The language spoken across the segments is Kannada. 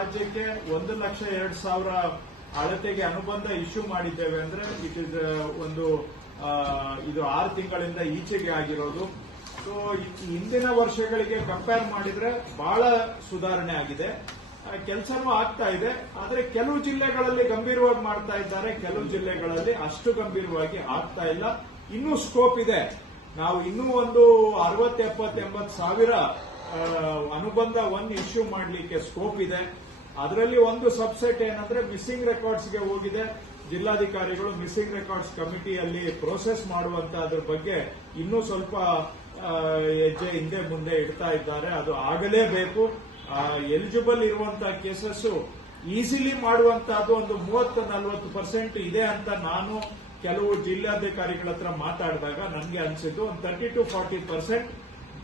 ರಾಜ್ಯಕ್ಕೆ 1,02,000 ಅಳತೆಗೆ ಅನುಬಂಧ ಇಶ್ಯೂ ಮಾಡಿದ್ದೇವೆ ಅಂದ್ರೆ ಇಟ್ ಇಸ್ ಒಂದು ಇದು 6 ತಿಂಗಳಿಂದ ಈಚೆಗೆ ಆಗಿರೋದು. ಸೊ ಹಿಂದಿನ ವರ್ಷಗಳಿಗೆ ಕಂಪೇರ್ ಮಾಡಿದ್ರೆ ಬಹಳ ಸುಧಾರಣೆ ಆಗಿದೆ, ಕೆಲಸನೂ ಆಗ್ತಾ ಇದೆ. ಆದ್ರೆ ಕೆಲವು ಜಿಲ್ಲೆಗಳಲ್ಲಿ ಗಂಭೀರವಾಗಿ ಮಾಡ್ತಾ ಇದ್ದಾರೆ, ಕೆಲವು ಜಿಲ್ಲೆಗಳಲ್ಲಿ ಅಷ್ಟು ಗಂಭೀರವಾಗಿ ಆಗ್ತಾ ಇಲ್ಲ. ಇನ್ನೂ ಸ್ಕೋಪ್ ಇದೆ. ನಾವು ಇನ್ನೂ ಒಂದು 60, 70, 80 ಸಾವಿರ ಅನುಬಂಧ ಇಶ್ಯೂ ಮಾಡಲಿಕ್ಕೆ ಸ್ಕೋಪ್ ಇದೆ. ಅದರಲ್ಲಿ ಒಂದು ಸಬ್ಸೆಟ್ ಏನಂದ್ರೆ ಮಿಸ್ಸಿಂಗ್ ರೆಕಾರ್ಡ್ಸ್ಗೆ ಹೋಗಿದೆ. ಜಿಲ್ಲಾಧಿಕಾರಿಗಳು ಮಿಸ್ಸಿಂಗ್ ರೆಕಾರ್ಡ್ಸ್ ಕಮಿಟಿಯಲ್ಲಿ ಪ್ರೋಸೆಸ್ ಮಾಡುವಂತ ಅದ್ರ ಬಗ್ಗೆ ಇನ್ನೂ ಸ್ವಲ್ಪ ಹೆಜ್ಜೆ ಹಿಂದೆ ಮುಂದೆ ಇಡ್ತಾ ಇದ್ದಾರೆ. ಅದು ಆಗಲೇಬೇಕು. ಎಲಿಜಿಬಲ್ ಇರುವಂತಹ ಕೇಸಸ್ ಈಸಿಲಿ ಮಾಡುವಂತಹದ್ದು ಒಂದು 30-40% ಇದೆ ಅಂತ ನಾನು ಕೆಲವು ಜಿಲ್ಲಾಧಿಕಾರಿಗಳ ಹತ್ರ ಮಾತಾಡಿದಾಗ ನನಗೆ ಅನಿಸಿದ್ದು ಒಂದು 30-40%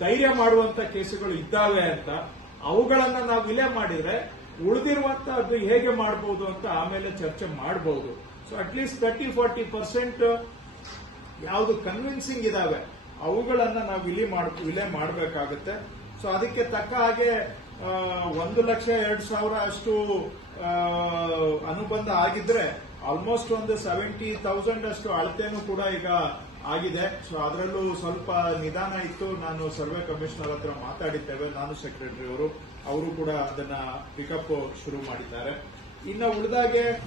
ಧೈರ್ಯ ಮಾಡುವಂತ ಕೇಸುಗಳು ಇದ್ದಾವೆ ಅಂತ. ಅವುಗಳನ್ನ ನಾವು ವಿಲೆ ಮಾಡಿದ್ರೆ ಉಳಿದಿರುವಂತಹದ್ದು ಹೇಗೆ ಮಾಡಬಹುದು ಅಂತ ಆಮೇಲೆ ಚರ್ಚೆ ಮಾಡಬಹುದು. ಸೊ ಅಟ್ಲೀಸ್ಟ್ 30-40% ಯಾವುದು ಕನ್ವಿನ್ಸಿಂಗ್ ಇದಾವೆ ಅವುಗಳನ್ನ ನಾವು ವಿಲೆ ಮಾಡಬೇಕಾಗುತ್ತೆ. ಸೊ ಅದಕ್ಕೆ ತಕ್ಕ ಹಾಗೆ 1,02,000 ಅಷ್ಟು ಅನುಬಂಧ ಆಗಿದ್ರೆ ಆಲ್ಮೋಸ್ಟ್ ಒಂದು 70,000 ಅಷ್ಟು ಅಳತೆನೂ ಕೂಡ ಈಗ ಆಗಿದೆ. ಸೊ ಅದರಲ್ಲೂ ಸ್ವಲ್ಪ ನಿಧಾನ ಇತ್ತು. ನಾನು ಸರ್ವೆ ಕಮಿಷನರ್ ಹತ್ರ ಮಾತಾಡಿದ್ದೇವೆ, ನಾನು ಸೆಕ್ರೆಟರಿ ಅವರು ಕೂಡ ಅದನ್ನ ಪಿಕಪ್ ಶುರು ಮಾಡಿದ್ದಾರೆ. ಇನ್ನು ಉಳಿದಾಗೆ